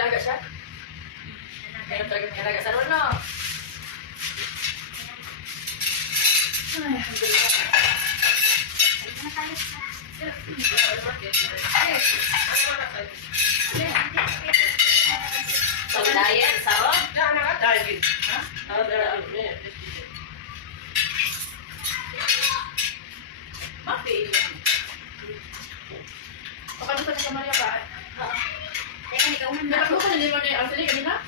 Nag-alaga siya? Meron talaga nag-alaga sa Rono. Ay, alhamdulillah. Pag-diet, sarap? Diet. Ha? Bakit? Paano pa sa Maria ba? Teka, ikaw man na. Nakakbo ka na din mo na yung Arcelie kanina?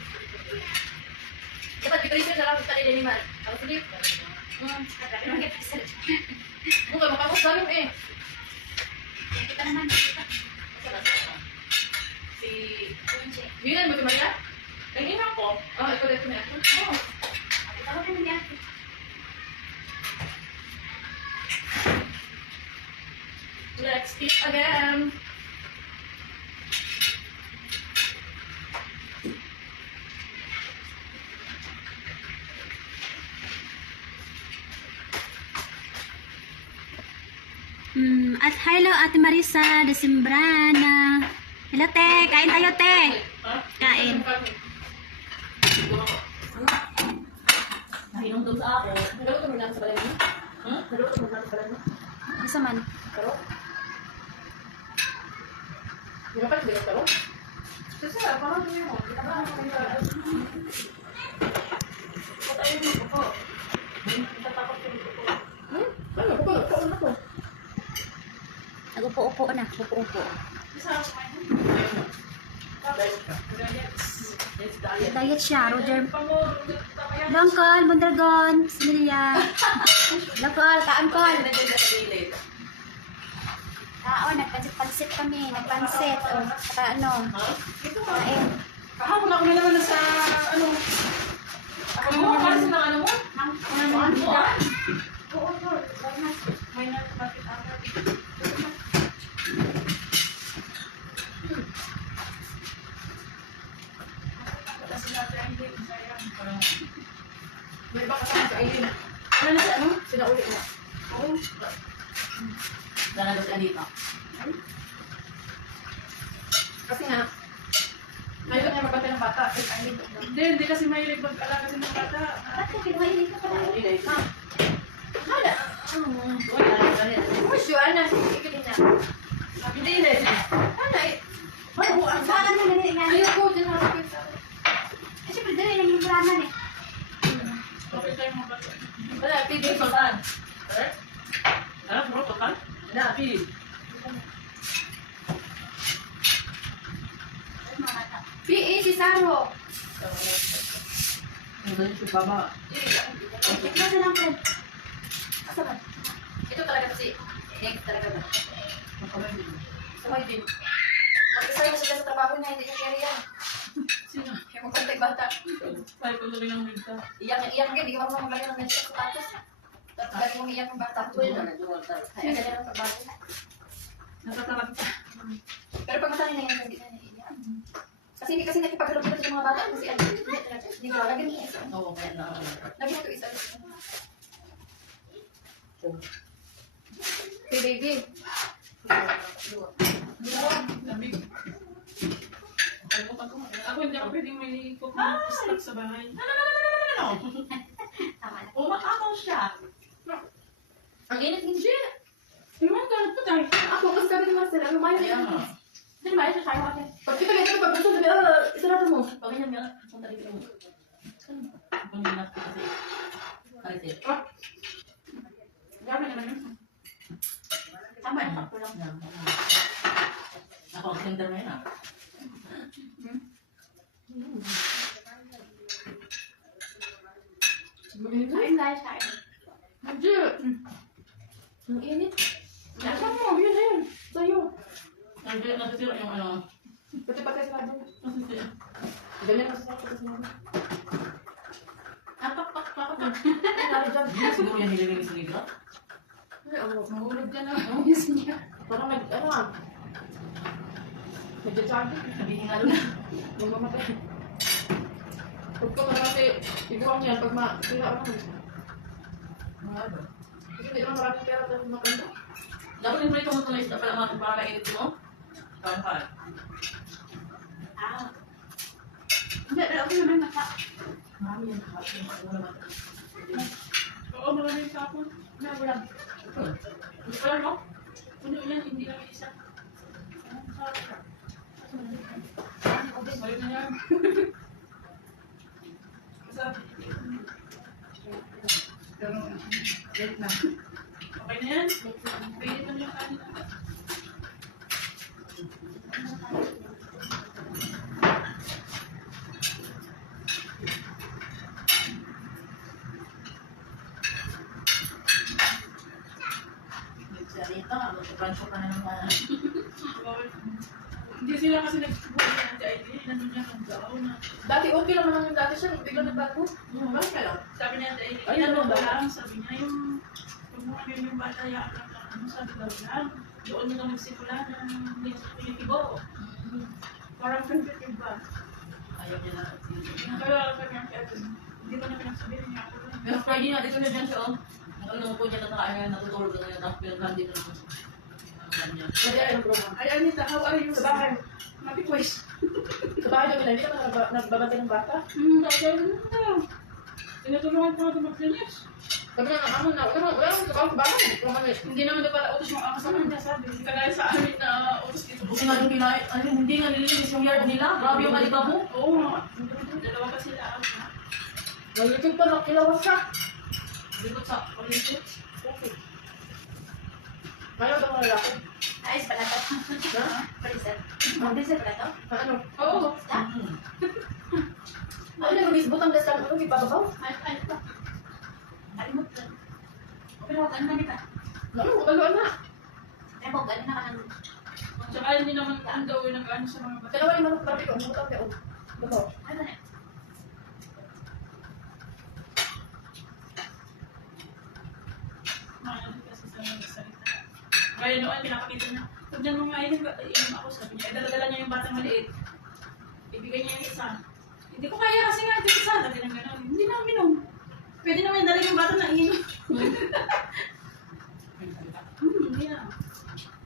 Dapat dito na lang sa kanila ni Arcelie. Mungkin makakos dalim eh. Kita naman. Kita. Si... Milan mo si Maria? Kanina ko. Ikaw dito na ako. Kita ko naman yan. Let's eat again. At hello Ate Marisa Desembrana. Hello te, kain tayo te. Kain. Nahinong sa ako. Naluto mo na sa balay mo? Naluto mo na sa balay mo? Isa man. Karo? Di ba pala hindi karo? Kasi parang yun mo. Kita ba ako kayo? Ba't ayaw mo ko po? Tatakot ko ko. Ano? Kupo na ko. Nag-upo-upo na. Upo-upo. Diet siya, Roger. Longkol, Mondragon, Similia. Longkol, kaangkol. Nagpansit kami. Nagpansit. O, saka ano. Kain. Kahapon ako na naman sa ano. Ako na naman sa ano mo? Oo. May nakapakit ako. May baka sa kainin. Ano na sa ano? Sinauli na. Oo. Lalabas ka dito. Kasi nga, ngayon niya magbantay ng bata. Hindi kasi mahilig mag-alaga din ng bata. Ba't ka kinuhain ka pala? Hala. Musyo, ana. Ikitin na. Hindi na. Hala eh. Saan mo nari nga? Ayoko, din ako sa Kasi pwede rin yung libranan eh. Okay tayo mga bata. wala, pigil sa saan. Ano? Puro total? Na, pigil. PE si Saro. Ang si Baba. Ito na lang po. Asa ba? Ito talaga kasi. Next talaga ba? Samay din. Mag-isay na siya sa trabaho niya, hindi niya kaya yan. Sino? Kaya magpantay bata. Tayo ko lang ng minta. Iyak ka, di ka marunong maglagay ng medyo sa tapos. Tapos galing mong iyak ng bata. Ay, agad na lang trabaho. Natatarap ka. Pero pag masanay na yan, hindi na naiiyak. Kasi hindi kasi nakipaghalap dito sa mga bata. Kasi ano, hindi ko lagyan mo isa. Oo, kaya na. Lagyan mo ito isa. Hey, baby. Lamig. Ako hindi ako pwedeng may cook na snack sa bahay. Tama na. Umakakaw siya. Ang init hindi. Iwan ka, nagpatay. Ako, kasi sabi ni Marcel, ano ba Kaya nga. Hindi ba, isa tayo kasi. Pag kita ganito, pag gusto sabi, isarado mo. Pag ganyan nga, punta rin mo. Kung hindi na kasi. Kasi. Gawin naman yun. Tama, sakto lang. Ako, center mo yun ah. Kain tayo, kain. Hindi. Ang init. Nasaan mo? Yun na yun. Sa'yo. Hindi, nasisira yung ano. Pati-pati sa lado. Nasisira. Ganyan kasi sa pati sa lado. Pak. Lalo dyan. Siguro yan nilagay sa liga? Ay, mahulog dyan na. Yes niya. Parang ano ah. Medyo sabi. Sabihin nga doon. Mamamatay. Pag ka marami, iguang yan pag masira ako. Kasi hindi naman maraming pera dahil maganda. Dapat yung play tumutuloy sa pala mga para mainit mo? Kampal. Hindi, pero okay naman mata. Marami yan. Ano naman. Oo, marami yung sapon. Nagulang. Hindi ko lang, no? Puno yan, hindi lang isa. Balik na yan. Masarap. Wait na. Okay na yan. Pwede naman yung kanin. Sarita, mag-branch ka na naman. Hindi sila kasi nagsubukan ng ID. Nandun niya kung daw na. Dati okay lang naman yung dati siya. Bigla nagbago. Bakit ka lang? Sabi niya ID. Ay, ano ba? Lang, sabi niya yung yung bata yan. Ano sabi daw lang. Doon nila magsimula ng pinitibo. Parang sensitive ba? Ayaw niya na. Kaya kanya Kevin. Hindi ko na pinagsabihin niya ako lang. Pero Friday na, dito na dyan siya, oh. Ang po niya natakain na natutulog na ngayon, tapos pinag-handi na naman. Ang kanya. Ay, Anita, how are you? Sa bahay. Mapitwis. Sa bahay kami lang, hindi ka nagbabantay ng bata. Kaya na. Tinutulungan ko ito mag-finish. Sabi na ng amo na, wala naman trabaho sa bahay. Hindi naman daw pala utos yung kasama niya sabi. Hindi ka dahil sa amin na utos dito. Buti nga yung kinain, ano, hindi nga nililinis yung yard nila. Grabe yung alikabo. Oo nga. Dalawa pa sila. Nag-YouTube pa, nakilawas siya. Likot sa pag-YouTube. Okay. Ayaw daw mga lalaki. Ayos pala to. Ha? Freezer. Freezer pala to? Ano? Oo. Ano yung bisbot ang dasal mo? Ipababaw? Ay, ito. Kalimot lang. Pero huwag ano na. Ano? Magaluan na. Pero huwag ano na ka ng... Tsaka hindi naman ang daw yung nag-ano sa mga bata. Dalawa yung manok tabi ko. Ano tabi ko? Babaw. Ano na? Maano kasi sa mga salita. Kaya noon, pinapakita na. Huwag niya mga inom ako, sabi niya. Dala-dala niya yung batang maliit. Ibigay niya yung isa. Hindi ko kaya kasi nga, dito sa dati ng gano'n. Hindi na uminom. Pwede naman dala yung bata na inom. Hindi na.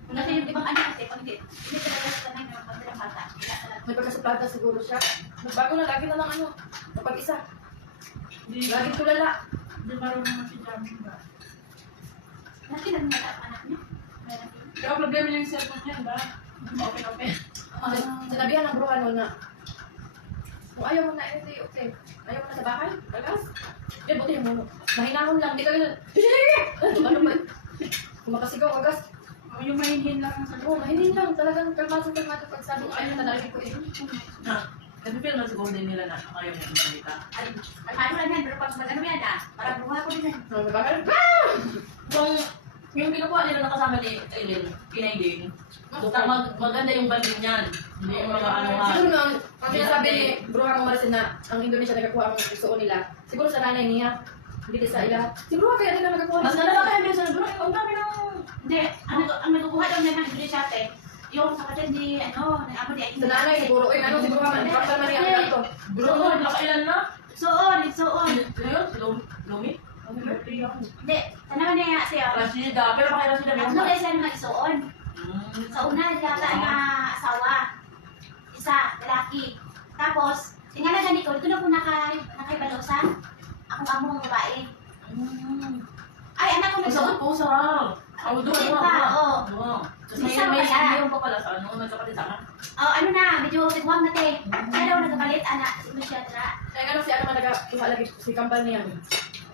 Wala tayo yung ibang ano kasi, pag hindi talaga sa tanay ng pagdala ng bata. May pagkasuplata siguro siya. Nagbago na, lagi na lang ano. Kapag isa. Hindi Laging tulala. Hindi marunong naman si Jamie ba? Laki lang na anak niya. Kaya problema niya yung cellphone niya, ba? Okay. Sinabihan ng bruha noon na kung ayaw mo na ito, okay. Ayaw mo na sa bahay, bagas. Di, buti mo. Mahinahon lang, di ka yun. Ano ba? Kung makasigaw, bagas. Yung mahinhin lang ang sabi. Oo, mahinin lang. Talagang kalmado pag sabi ko, ayaw na nalagay ko eh. Nag-feel man siguro din nila na ayaw niya ng salita. Ay, ano lang yan, pero pag mag-ano yan parang buha ko din yan. Ano ba? Yung kinukuha nila na kasama ni Eileen, kinaiding, maganda yung banding niyan. Hindi yung mga ano nga. Siguro nung, ang sinasabi ni Bruha ng Maricin na ang Indonesia nagkakuha ang isuo nila, siguro sa nanay niya, hindi din sa ila. Si Bruha kaya nila nagkakuha. Mas nalala kayo din sa bro, ang dami ng... Hindi, ang nagkukuha daw niya ng Indonesia ate, yung sa kapatid ni, ano, amo di Sa nanay siguro, eh ano si Bruha man, bakal man niya ito. Bro, nakailan na? Soon. Ayun, si Lumi. Hindi, tanawan niya nga siya. Rashida, pero bakit Rashida meron Ano ba? kayo siya mga isuon? Sa una, yata na asawa. Isa, lalaki. Tapos, tingala na Nicole, ito na po nakaibalosan. Akong amo ng babae. Ay, anak ko Ang sarap nagsuot. po, sarap. Ang doon, Oo. Kasi Isa may pala. mayroon pa pala sa ano, nagkapatid sa akin. Oh, ano na, medyo tigwang na te. Siya daw nagkapalit, anak. Si Masyadra. Kaya ano si ano man nagkakuha lagi si kampanya niya.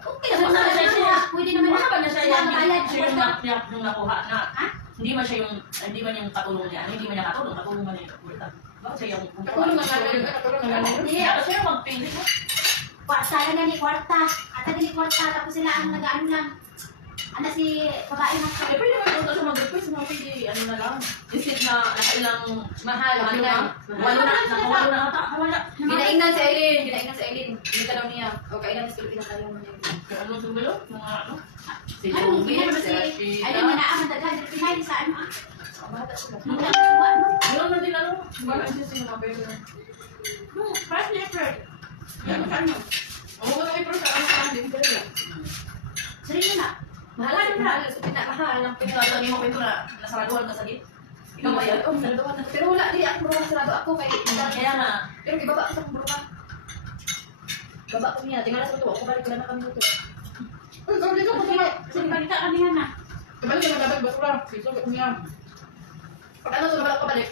Okay naman na siya. Pwede naman Wala ba na siya Sila yung magbayad. siya yung nakuha na? Ha? Hindi man siya yung katulong niya. Hindi man niya katulong man niya. Bakit siya yung Katulong ng nanay yun, katulong ng nanay yun. Hindi. Siya yung magpili mo. Kwarta na nga ni kwarta. At ni kwarta. Tapos sila ang nag-ano lang. Ano si babae na Eh, pwede naman punta sa mag-request, mga pwede, ano na lang. Instead na nakailang mahal, ano na, walo na ata, wala. Ginaingnan si Eileen. Hindi ka daw niya. O kailan sa Pilipinas tayo mo niya. Kaya ano sa bilo? Mga ano? Si Ano, Joey, hindi si si... Rashida. Ay, di manaan. Daghan. Pinay sa ano ah. Bata sila. Yun na din ano? Baka siya sila mga pwede. No, first letter. Yan, ano? Oo, kung may pro sa ano sa hindi ko rin. Sarili na. Mahal na. Sa pinamahal ng Pinagano niyo ko ito na nasaraduhan ka sa git? Kamay, Oh, saraduhan na. Pero wala, di ako burungan sarado ako kay Kaya nga. pero ibaba ko sa burungan. Baba ko niya, tingnan sa tuwa ko balik na kami dito. Sorry dito ko sila. Sige, balita kami nga na. Kabalik na dapat basura. Sige, ko niya. Pag ano sa balik ko balik.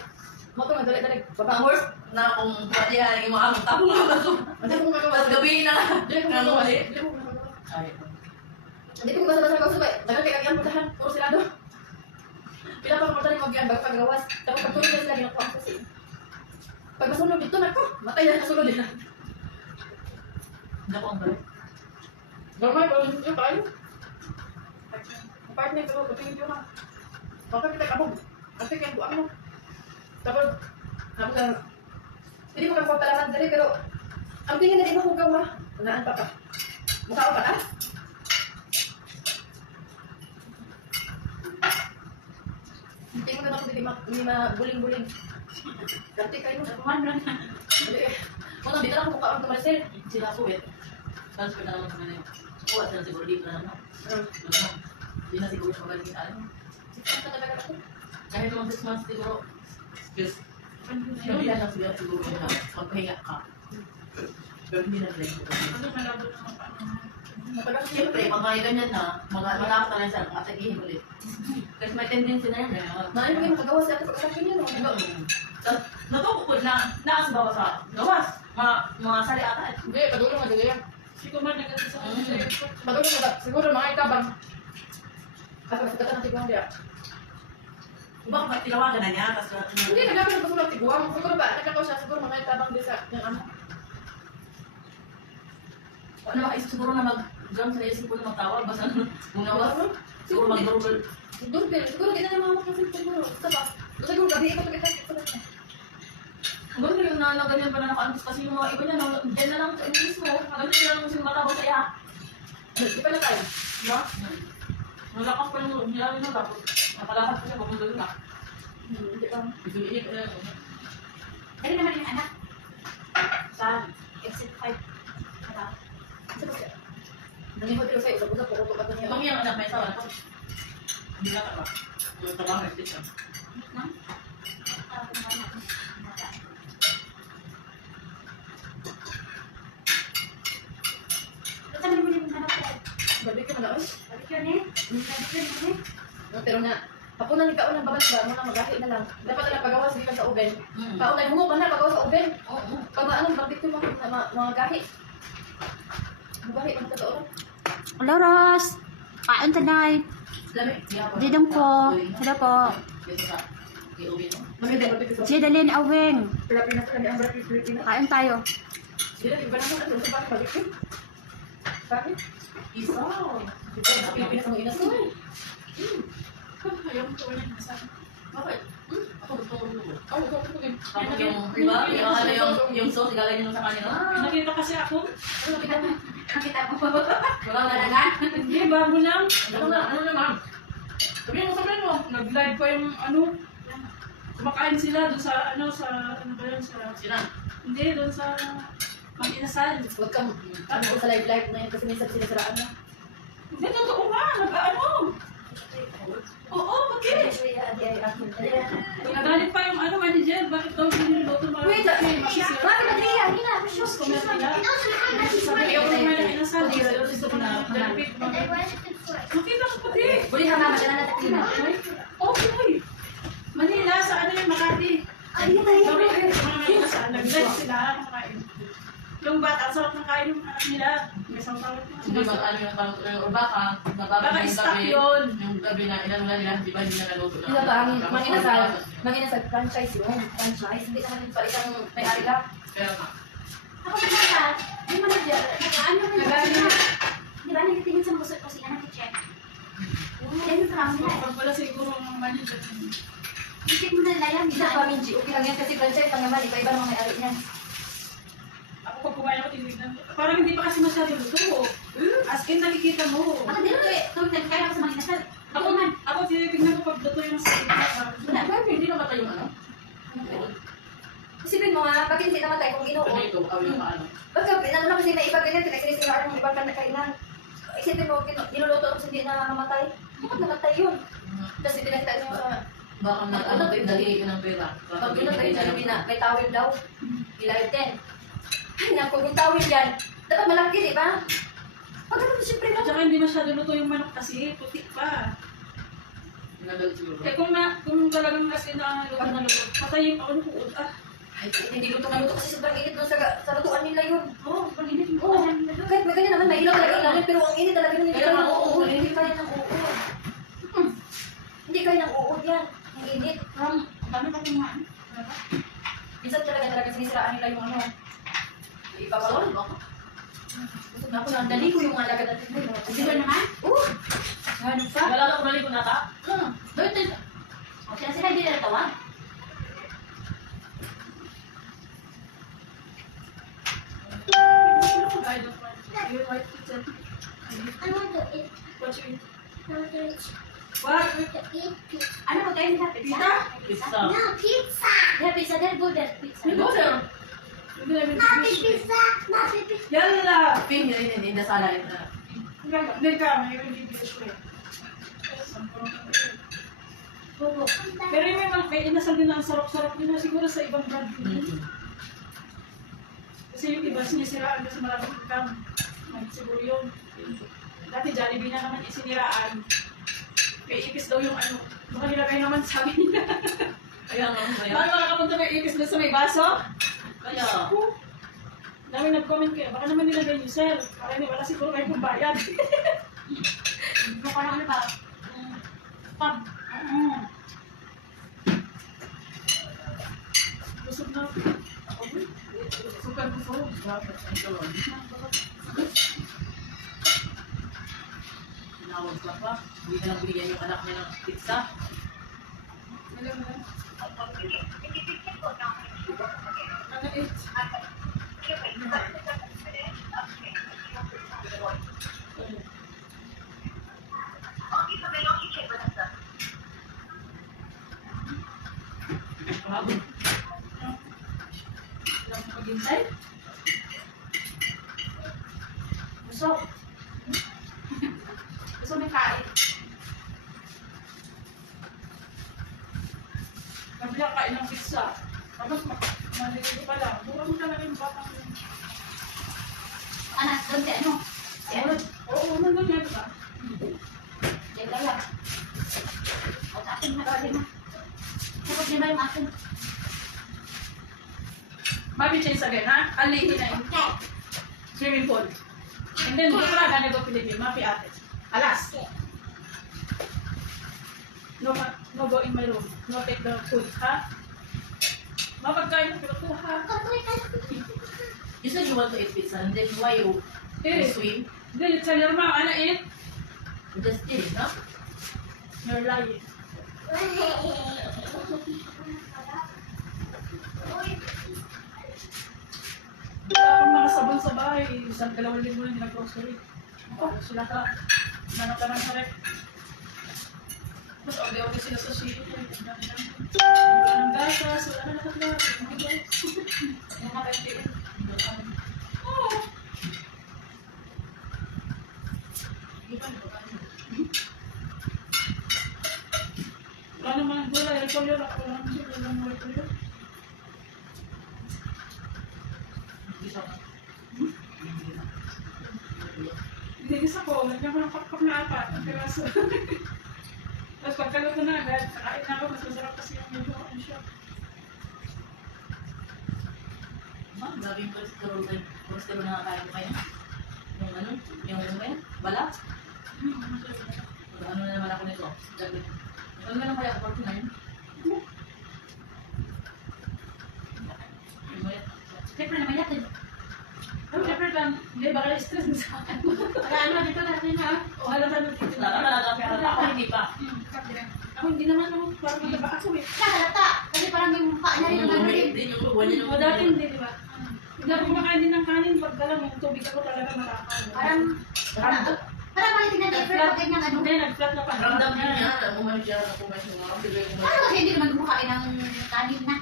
Mo to dali-dali. Baba. Ang worst na kung pwede yan yung mga among tapos na baso. Hindi ko magagawa. Tapos gabi na. Hindi ko magagawa. Hindi ko magagawa. Ay, Hindi ko basa-basa ko sabay. Dagal kay kanyang puntahan. Puro sila do. Pila pa pumunta ni Mogyan bago paggawas. Tapos pagtulog na sila ginakuha ko kasi. Pag masunod dito na ko. Matay na nasunod din. hindi ako ang balik. Normal, pero hindi ko tayo. Partner ko, patingin ko na. Bakit kita kabog? Kasi kaya buwan mo. Tapos, tapos na, hindi ko kang papalaman dali, pero ang tingin na di mo hugaw ha. Unaan pa pa. Mukha ko pa na? Hindi mo naman hindi mabuling-buling. Dati kayo. Kuman lang na. Unang dito na ako mukha ko Marcel. Sila suwit. Transfer na naman sa kanila. Kuha sila siguro dito na naman. Hindi na siguro siya magaling kita. Kahit mga 6 months siguro. Just, hindi lang siguro na magpahinga ka. Pero hindi na blame ko. Ano malabot naman paano? Siyempre, pag mga ganyan na, malapit na lang siya, atakihin ulit. Kasi may tendency na yan. Nakain mo yung makagawa sa ating pagkakasin yun. Natukod na naas ba sa gawas? Mga sali ata. Hindi, padulong madali yan. Siguro man nagkakita sa akin sa airport. Padulong madali. Siguro mga itabang. Kasi masagatan ang tiguang diya. Diba kung tinawagan na niya? Hindi, nagkakaroon na pasulang tiguang. Siguro ba, nakakaw siya. Siguro mga itabang din sa yung ano. Ano ba, siguro na mag-jump sa isip ko na magtawag. Basta gumawas. Siguro mag-durble. Doorbell. Siguro di na naman makasin siguro. Isa pa. Siguro gabi ikaw pag-itakit sa kanya. Hanggang yung ganyan pa na naka-antos kasi yung mga iba niya, dyan na lang sa mismo. Hanggang na lang yung matabang sa iya. Di pa na tayo. Diba? Malakas pa yung loob niya na tapos nakalakad ko siya papunta doon na. Hindi pa. Isuliyip na yun. Dali naman yung anak. Sa exit 5. Ano? Isa pa siya. Nanihod ko sa'yo. Usap-usap ko kung kapag Ibang niya. yung anak may sawa na hindi na ka ba? Yung trabaho na siya. No? Para kumain natin. Ba't naman mo yung anak ko? Balik ka na oy. Balik yun eh. Balik yun eh. Pero na, hapunan ni Kaon ng babas ba? Muna magahi na lang. Dapat na pagawas hindi ka sa oven. Kaon na hungo pa na pagawas sa oven. Oo. Pag maanong bakit yung mga gahi. Magahi pa na totoo. Hello, Ross. Kain tonight. Lamig. Didong po. Hello po. Dito sa iuwi mo. Maganda ba ito? Jidalyn Awing. Pilipinas ka ang Brad Pilipinas. Kain tayo. Sila di ba naman ano sa bakit balik yun? Bakit? Isa. Di ba sa Pilipinas ang inas mo? Ayaw ko wala yung kasama. Bakit? Ako gusto ko rin. Oh, ito din. Tapos yung, di ba? Yung ano yung sauce, ilalagay nyo sa kanila. Nakita kasi ako. Ano kita mo? Nakita mo. Wala na lang. Hindi, bago lang. Ano na ma'am? Sabihin mo. Nag-live pa yung ano. Kumakain sila doon sa ano ba yun sa... Sina? Hindi, doon sa Mag-inasal. Huwag kang ano sa live na yun kasi minsan sinisiraan mo. Hindi, totoo nga. Nag-ano. Oo, bakit? Nagalit pa yung ano, manager. Bakit daw binililoto mo? Wait, Bakit Adria? Hindi na. Shoes. Sabi ko naman na inasal. Gusto ko na malapit. Makita ko pati. Buli ha mama, dala na tatlina. Okay. Manila, sa ano yung Makati. Sabi ko, mga sa nag-live sila, kumakain. Yung bata, ang sarap ng kain yung anak nila. May sawsawat Hindi ba ano yung or baka, Baka stock yun. Yung gabi na ilan wala nila, di ba hindi na naluto na. Isa pa, ang manginasal, franchise yun. Franchise, hindi naman yung palitang may-ari ka. Pero nga. Ako na nasa, yung manager, ano yung manager? Di ba nagtitingin sa mga kusina ng kitchen? Yan yung kami na. Pag wala siguro ng manager. Isip mo na nila yan. Isa pa, Minji, okay lang yan kasi franchise lang naman, iba-iba naman may-ari niyan. Ako pag kumain ako, tinignan ko. Parang hindi pa kasi masyado luto. As in, nakikita mo. Ako din ito eh. Tuwing nagkaya ako sa mga inasal. Ako man, ako tinitignan ko pag luto yung sa Wala, Hindi namatay yung ano? isipin mo nga, bakit hindi namatay kung Ano ginoo? ito, yung ano? Basta, ano na kasi may iba ganyan, pinagsinisiraan ng ibang kainan. Isipin mo, ginuluto tapos hindi na mamatay. Bakit namatay yun? Tapos itinagta niyo sa Baka ano tayo, dali ng pera. Pag doon tayo sa Libina, may tawil daw. Kilay 10. Ay, naku, yung tawil yan. Dapat malaki, di ba? Pag ano, siyempre At na. saka hindi masyado luto yung manok kasi, puti pa. Nagalit siguro. Eh kung talagang kasi na luto na luto, patayin ako ng uod. Ah, Ay, hindi luto na luto kasi sobrang init doon sa lutuan nila yun. oo, pag hindi yung Oo, patayin nila. kahit may ganyan naman, may ilaw talaga ilalim, pero ang init talaga hindi Kaya kaya ng nga, uod. oo, Hindi kaya ng uod. Hindi kaya ng uod yan. Ang init. Ang dami pa kumain. Minsan talaga sinisiraan nila yung ano. Ipabalon. Gusto na ako lang, dali ko yung mga lagad natin. Siguro naman? Oo. Ano pa? Wala na kumali ko nata. Dawit tayo. O sila hindi na natawag. You like pizza? I want to eat. What you eat? I want to eat. What? Pizza. Ano ba kayo nila? Pizza? Pizza. No, pizza. Yeah, pizza. They're good at pizza. You go there. Hindi namin pizza. Not pizza. Yalla! Pin, hindi na sana. Hindi ka, may reviews ko yan. Bobo. Pero yung may inasal din ang sarap-sarap din na siguro sa ibang brand. Kasi yung iba sinisiraan kasi maraming income. Siguro yun. Dati Jollibee na naman isiniraan. May ipis daw yung ano. Baka nilagay naman sa amin nila. Kaya nga, kaya. Bakit makakapunta may ipis doon sa may baso? Kaya. Dami nag-comment kayo. Baka naman nilagay niyo, sir. Para hindi wala siguro kayo kung bayad. Parang ano ba? Pag. Busog na. Sukan ko po. Bakit? Ang galon. Tinawag ka pa. Hindi ka lang binigyan yung anak niya ng pizza. Alam mo na. Ano eh? Kahapon. Lang maghintay? Busog. Gusto may kain. Nabila kain ng pizza. Tapos maliligo pa lang. Buka mo talaga yung batang yun. Anak, doon si ano? Si ano? Oo, nandun yan ba? Diyan lang lang. O, sa akin na kawali mo. Tapos di ba yung akin? Mami change again, ha? Alihin na yun. Okay. Swimming pool. And then, buka na gano'n go Philippine. Mapi ate. Alas. No go in my room. No take the food, ha? Mapagkain ng piloto, ha? You said you want to eat pizza and then why you swim? Then, you tell your mom, ano eat? You just did it, no? You're lying. Wala akong mga sabon sa bahay. Isang 2 linggo na nag-grocery. Oh, sila ka. Manok ka ng sarek. Tapos audio sila sa shito. Wala ng gatas, wala na nakakla. Mga kaintiin. Oo. Wala naman ang gulay. Ikaw yun. Ako lang siya. Wala naman ang gulay. Dinis ako, nagyan ko ng kapkap na 4 ang piraso. Tapos pagkaluto na agad, kakain na ako, mas masarap kasi yung medyo ano siya. Ma, grabe yung cholesterol na nakakain mo kayo. Yung ano, yung ano yan, balat. Ano na naman ako nito. Ano na lang kaya ako 49? Siyempre naman yakin. Ano, syempre lang, hindi ba kayo stress mo sa akin? Wala ano dito natin ha? O halata nung dito Wala ka talaga, pero ako hindi pa. Ako hindi naman ako, parang mataba ako eh. Halata. Kasi parang may mukha na rin naman rin. Hindi yung buwan niya O dati hindi, di ba? Hindi ako kumakain din ng kanin, pag dalang yung tubig ako talaga makakain. Parang palitin na different pag ganyan ano. Hindi, nag-flat na pa. Ramdam niya, kumain siya, kumain siya, kumain siya. Ano kasi hindi naman kumakain ng kanin na.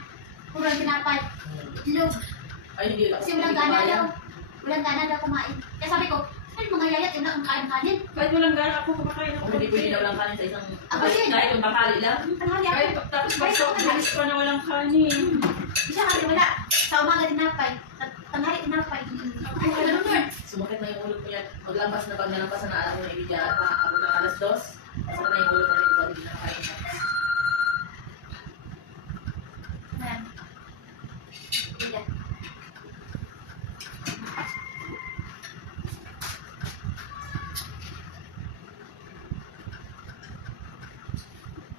Kurang tinapay. Itlog. Ay, hindi. Kasi walang gana daw. Walang gana daw kumain. Kaya sabi ko, Ay, mga yayat, yun ang kain-kanin. Kahit walang gana ako, kumakain ako. Kung hindi pwede daw lang kanin sa isang... Ako din. Kahit yung bakali lang. Tanghali ako. Kahit tapos basta pa na walang kanin. Siya kasi wala. Sa umaga tinapay. Sa tanghali tinapay. Sumakit na yung ulo ko yan. Maglampas na pag nalampasan na alam mo na ibigyan at ako na alas 2. Sumakit na yung ulo ko rin. Ikaw hindi na nakain na. Yan. Yan.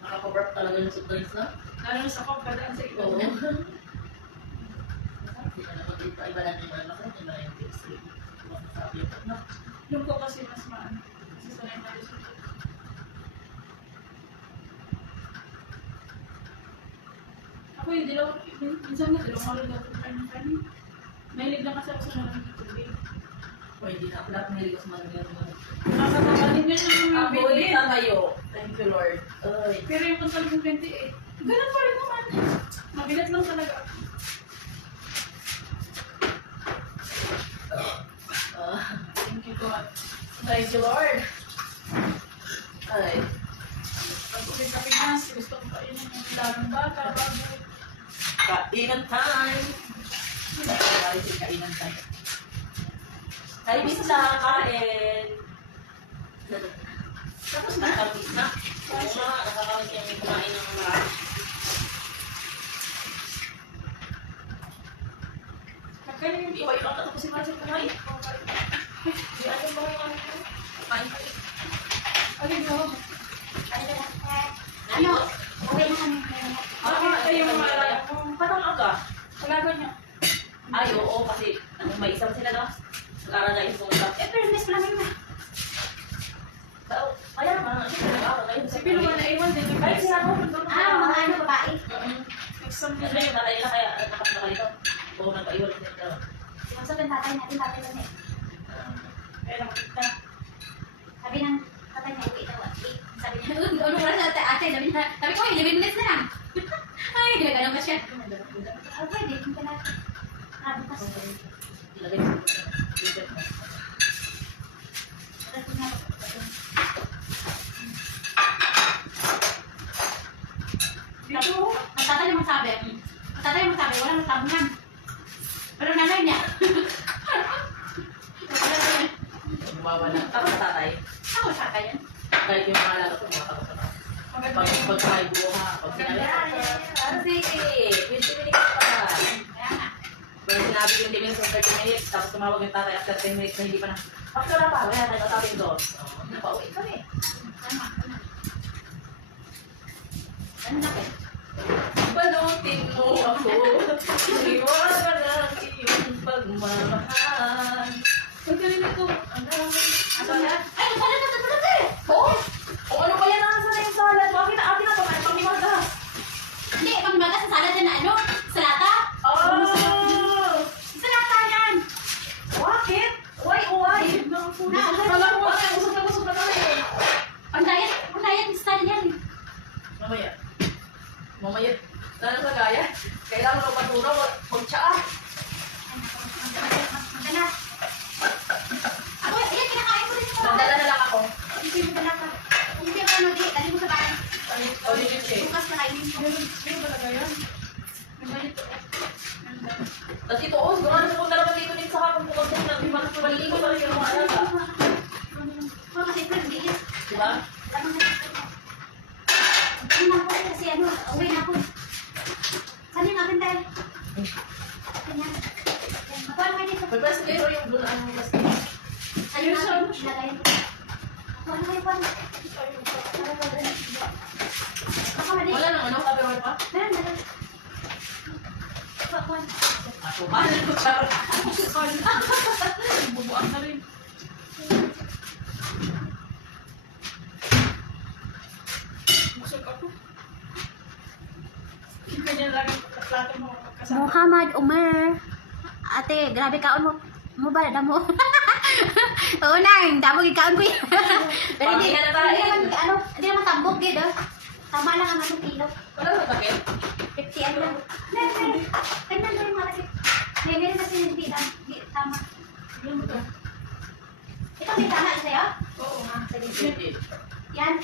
Nakakover talaga yung soft drinks na. Lalo na sa pagkadaan sa ito. Oo. Hindi ka naman dito. Iba natin yung ano. Iba na yung tips. Sabi ko na. Yung ko kasi mas maano. Kasi sanay na rin siya. Ako yung dilaw, minsan nga dilaw malo daw kung kain ng kanin. Mahilig lang kasi ako sa maraming tubig. O hindi na. Wala akong hilig ko sa mga ganyan. Nakakakanin nga ng mga Aboy baby. na kayo. Thank you, Lord. Ay. Pero yung pang talagang 28, ganun pa rin naman. Mabigat lang talaga. Thank you God. Thank you, Lord. Ay. Pag ulit sa Pinas, gusto ko kainin yung daming bata, bago. Kainan time. Kainan si kainan time. Kain bisa, kain. Tapos na, tapos na. Oo nga, nakakawin kaya may kumain ng marami. Kaya yung Iwa, iwa, tapos si Marcel kumain. Di ano ba yung ano? Kain pa rin. alin mo? Ano? Okay na kami. Ito yung mga alaya ko. Parang aga. Alaga niya. Ay, oo, kasi may isang sila na. Nag-aaral na yung mga. Pero miss ko lang yun na. Kaya nga, siyempre nag-aaral kayo. Si Pilo nga naiwan din. Kahit sila ko. Mga ano, babae. Exam Ano nila. yung tatay nila kaya nakakalito? Oo, nagpaiwan sila. Yung sa tatay natin, tatay lang eh. Kaya nakakita. Sabi ng tatay niya, uwi daw. Sabi niya, ano oras na ate? Sabi ko, 11 minutes na lang. Ay, ginagano ba siya? Ah, pwede. Yung pala. Ah, bukas. Ilagay mo sa dessert mo. Tapos na. Dito. Ang tatay naman sabi, walang tabungan. Pero nanay niya. Gumawala. Tapos sa tatay. Ako sa kanya. Kahit yung mga lalo ko, mga tapos na. Pag kain buha, pag sinabi, Arzi, 20 minutes pa. Kaya nga. Pag sinabi 20 minutes or 30 minutes, tapos tumawag yung tatay after 10 minutes na hindi pa na. Bakit wala pa? Wala tayo tatapin doon. Napauwi kami. Tama. Ano na kayo? Balutin mo ako. Iwanan ang iyong pagmamahal. Pagkalim ito. Ano na? Ay, ang pala na talaga eh! Oo! Kung ano ba yan ang sana yung salad? Bakit na atin na ito? May pamimagas. Hindi, pambaga sa salad na ano? Sa lata? Oh! Sa lata yan! Bakit? Why? Why? Kala ko kasi usap na kami. Ang diet style yan. Mamaya. Mamaya. Sana sa gaya. Kailangan mo paturo. Magtsaa. Magdala. Ako, yan, kinakain ko rin ito. Magdala na lang ako. Hindi mo dala ka. Hindi mo ano, di. Dali mo sa bahay. O, legit siya. Bukas na kainin ko. Ano talaga yan? May ganito. Tapos ito, oh, siguro na kung dalawa dito din sa kapag bukod din na di ba nagpaligo pa rin yung mga alaga. Oo, kasi friend, hindi yan. Diba? Lamang na ito. Ano na ako kasi ano, uwi na ako. Saan yung akin tayo? Ganyan. Ako ano kayo dito? May pasero yung doon ang mas. Ano na ako? Ilagay. Ako ano kayo pa? Ako mali. Wala nang ano, kaperoy pa? Meron, meron. Ako. Ako, mahal ko sa Bubuan na rin. Busog ako. Hindi ka niya lagi plato mo kasama. Muhammad Umar. Ate, grabe kaon mo. Mo ba damo? Oo na, damo gikaon ko. Pero hindi Pangina na tayo. hindi naman tambok gid oh. Tama lang ang ano kilo. Wala na bakit? 50 ano lang. Kanya na yung malaki. May meron kasi hindi tama. Yun ba? Ito may tama sa'yo? Oo. Ah, sige. Hindi. Yan.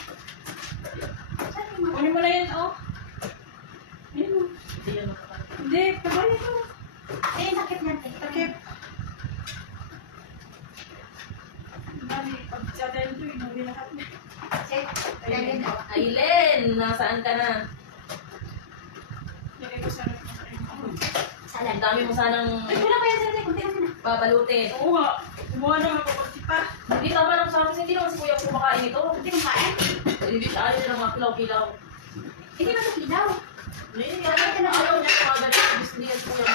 Saan yung mga... Kunin mo na yan, oh. Yan, oh. Hindi yan makakalimutan. Hindi, pagbayan mo. Eh, sakit natin. Takip. Bali, pag sa tayo ito, inuwi lahat niya. Sige. Ayan. Aileen, nasaan ka na? Lagay ko sa rep mo sa inyo. Salad. Ang dami mo sanang Ay, wala pa yan sa kunti lang na. babalutin. Oo nga. Kumuha na ako pag pa. Hindi naman ang sabi, hindi naman si Kuya kumakain ito. Kunti kong kain. Hindi siya ayaw ng mga kilaw-kilaw. Hindi na makilaw. Hindi, ayaw niya ng mga ganito. Gusto niya si Kuya.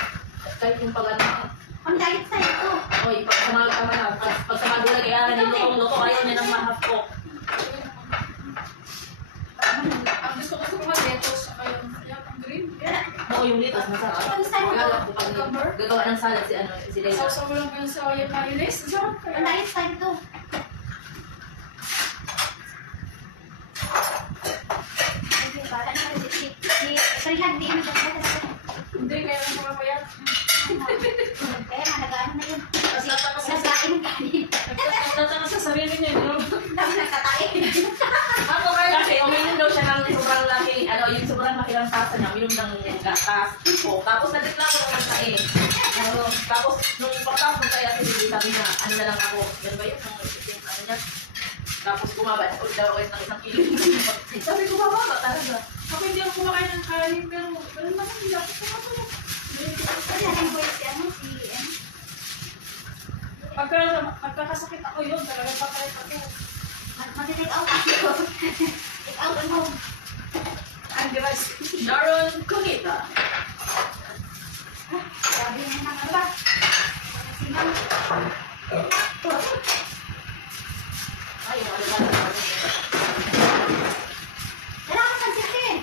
Kahit yung pag-ano. Ang diet sa'yo ito. Oy, pag samaga ka man, pag samaga na kaya nilutong-luto, ayaw niya ng mahap ko. Ang gusto ko sa mga lettuce, saka yung ang green. Oo, yung litas, masarap. Ang style mo. Alam ko pag gagawa ng salad si Leila. Sausaw mo lang yun sa yung mayonnaise. Ang sarap Ang kaya. diet style ito. Sige, baka na kasi si lang, hindi mo dapat na Hindi, kaya lang mga payat. kaya nagano na yun. Kasi Nagtataka sasakain ng kanin. Nagtataka sa sarili niya, no? Tapos nagkatayin. Ako kasi, uminom daw siya ng sobrang laki, yung sobrang laki ng tasa niya, uminom ng gatas. O, tapos nagreklamo naman sa tapos, nung pagkapos ng kaya si Lily, sabi niya, ano na lang ako, yan ba yun? Yung ano niya? Tapos bumaba, daw ulit ng isang kilo. Sabi ko, bumaba talaga. Ako hindi ako kumakain ng kanin, pero ganun naman, hindi ako kumakain. Kasi naging boy si ano, si ano. Pagkakasakit ako yun, talagang pakalit ako. Mag-take out ako. Take out ang home. Ang device. Sharon Cunita. Sabi niya na ano ba? Si Ma'am. Ay, ano ba? Wala kang pansit eh.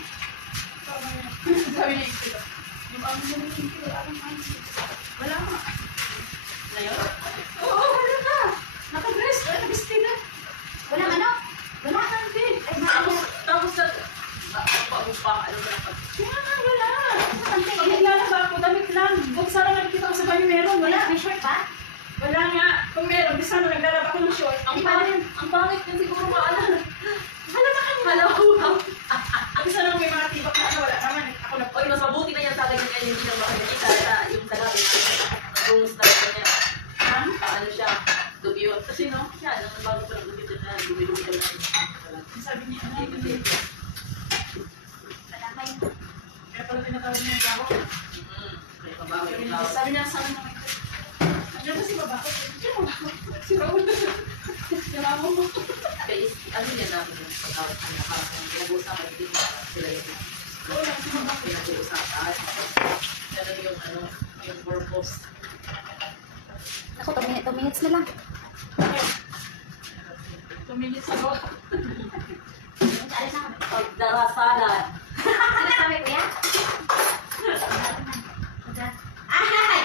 Sabi niya yung kilo. Yung ang yung kilo, ang pansit. Wala nga. Ngayon? Oo, wala ka. Naka-dress, naka-vestida. Walang ano? Wala kang Hindi. Ay, maaari. Tapos na, pa, ano ba na Kaya nga, wala. Pansit. Pag naglalaba ako, damit lang. Kung sana nakikita ko sa bayo meron, Wala, wala. may short ba? Wala nga. Kung meron, di sana naglalaba ko ng short. Ang pangit din siguro maalala. Hala na kanina. Hala ko. Ang sana may mga tibak na ano, wala naman. Ako na Oy, mas mabuti na yan sa akin yung hindi lang makikita sa yung talaga yung na niya. Ano siya, dubyot. Kasi no, siya, nang bago pa ng dubyot na dubyot daw na. sabi niya, ano, hindi. Wala may. Kaya pala tinatawag niya yung bago. Kaya mabago yung tao. Sabi niya sa akin naman, nandiyan ba si babae? Si Raul. Si Ramo mo. Kaya ano yan namin yung pag-out na parang pinag-uusapan din sila yung Wala, si babae. pinag-uusapan. Ganun yung ano, yung purpose. Ako, 2 minutes na lang. Okay. 2 minutes ago. Alis na kami. Pagdarasalan. Sinasabi ko yan? Ay!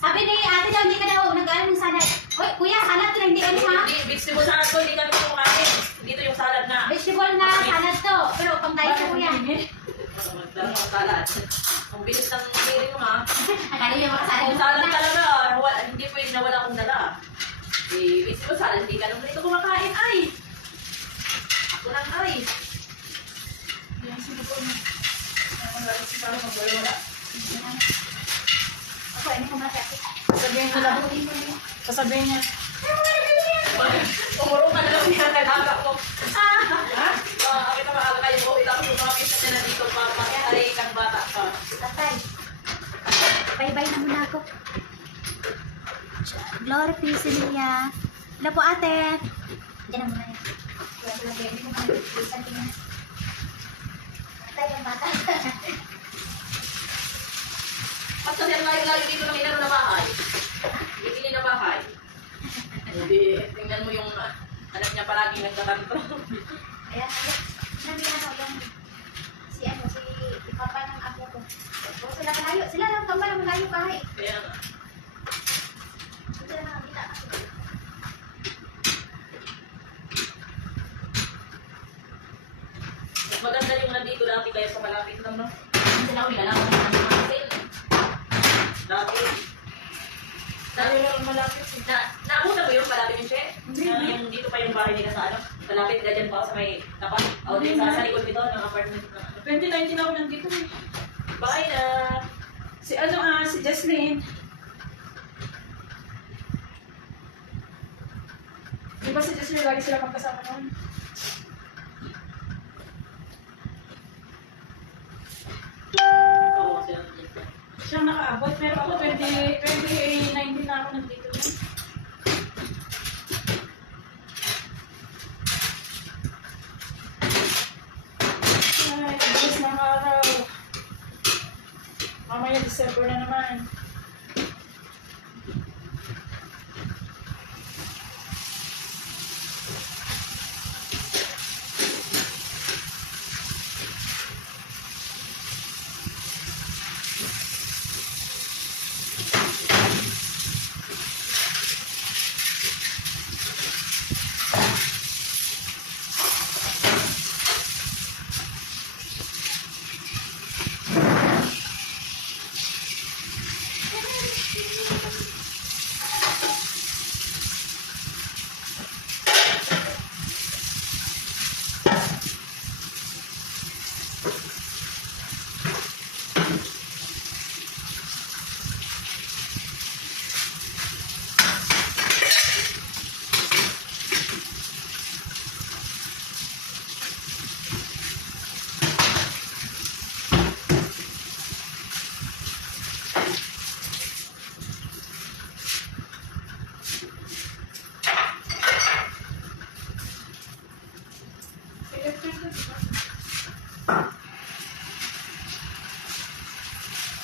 Sabi ni ate daw, hindi ka daw nag-alam ng salad. Uy, kuya, salad to lang, hindi ano ha? Hindi, vegetable salad ko, hindi kami kumakain. Dito yung salad na. Vegetable na salad to. Pero pang diet ko kuya. Salad. Ang bilis ng hearing mo ha. Akala niyo makasalad. Kung salad talaga, hindi pwede na wala akong dala. Eh, vegetable salad, hindi ka naman dito kumakain. Ay! Ako lang ay. Yan, sino po na. Ang galit si Carlo, mag-wala. Ako, ano ko masakit. Sabihin ko lang. Sasabihin niya. Pumuro ka na lang niya, nag-aga ko. Ha? Kita maaga kayo ko, tapos yung mga pisa nila dito, papakari kang bata pa. Tatay. Bye-bye na muna ako. Glory peace niya. Hello po ate. Diyan na muna yan. Wala ko lang baby ko mga isang tingin. Tatay ang bata. At kasi ang layo-layo dito ng inano na bahay. Bibili na bahay. Hindi, tingnan mo yung anak niya palagi nagkakanto. Ayan, ayan. Sabi na ako yung si ano, si papa ng apo ko. O, sila malayo. Sila lang kambal ang malayo bahay. Kaya nga. Sila nakakita. Mas maganda yung nandito dati kayo sa malapit lang, no? Kasi na uwi na lang ang mga sale. Dati. Tayo lang malapit. Naabutan mo yung malapit yung Che? Hindi. Yung dito pa yung bahay nila sa ano? Malapit na dyan pa ako sa may tapat. O din sa likod nito ng apartment na ano. 2019 ako nandito eh. Bye na! Si si Jesslyn. Di ba si Jesslyn lagi sila magkasama noon? Oo, sila na dyan. Siyang nakaabot, pero ako 2019 na ako nandito. Ay, bilis ng araw. Mamaya December na naman.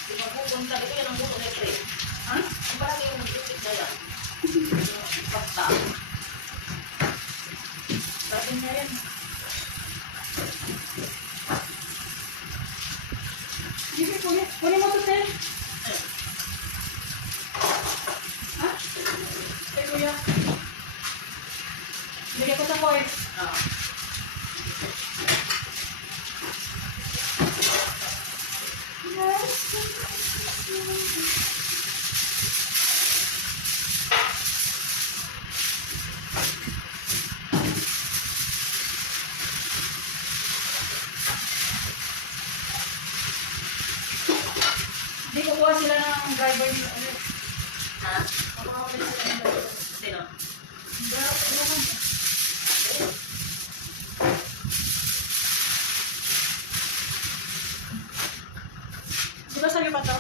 Di ba po, kung sabi ko yan ang buto na pre. Ha? Ang parang yung mag-isip na yan. Basta. Sabi niya yan. Sige, kunin mo to, Tel. Ha? Kay Kuya. Bigyan ko sa point. Ah. Hindi kukuha sila ng driver nila. Ha? Kukuha sila ng driver. Sino? Di ba sa'yo pa to?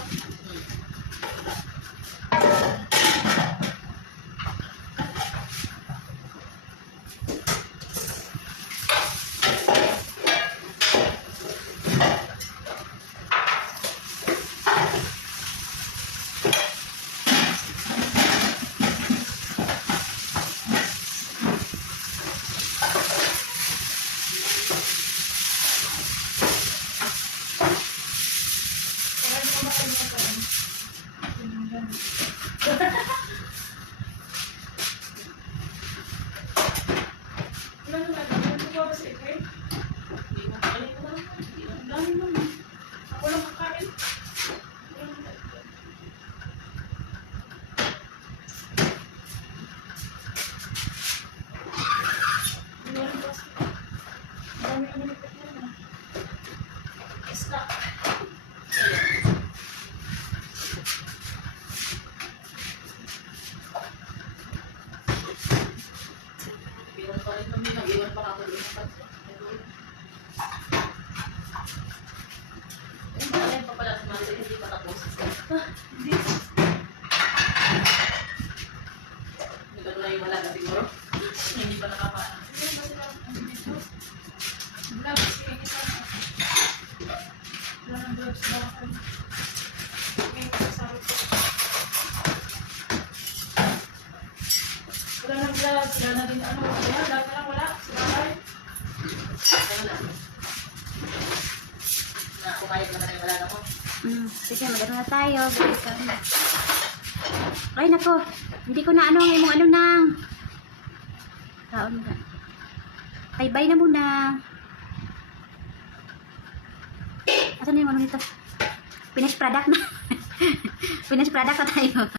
Wala naman. Ano kukuha ba si Ikay? Hindi mo pala ko lang. Ang dami naman. Ako lang kakain. Iwan pa rin kami. Nag-iwan pa ako doon. Alin pa pala sa mga hindi pa tapos. Hindi. Nagano na yung malaga siguro. Hindi pa nakapaan. Gloves, kita. Wala ng gloves ba ako? Okay, sabi ko. Wala ng gloves, wala na din ano. Wala, lahat na lang wala. Sa bahay. Ano na? Na kumayag naman yung malaga mo. Sige, magano na tayo. Ay, nako. Hindi ko na ano, ang imong ano nang. Taon na. Ay, bye na muna. Asan na yung ano nito? Finished product na. Finished product na tayo.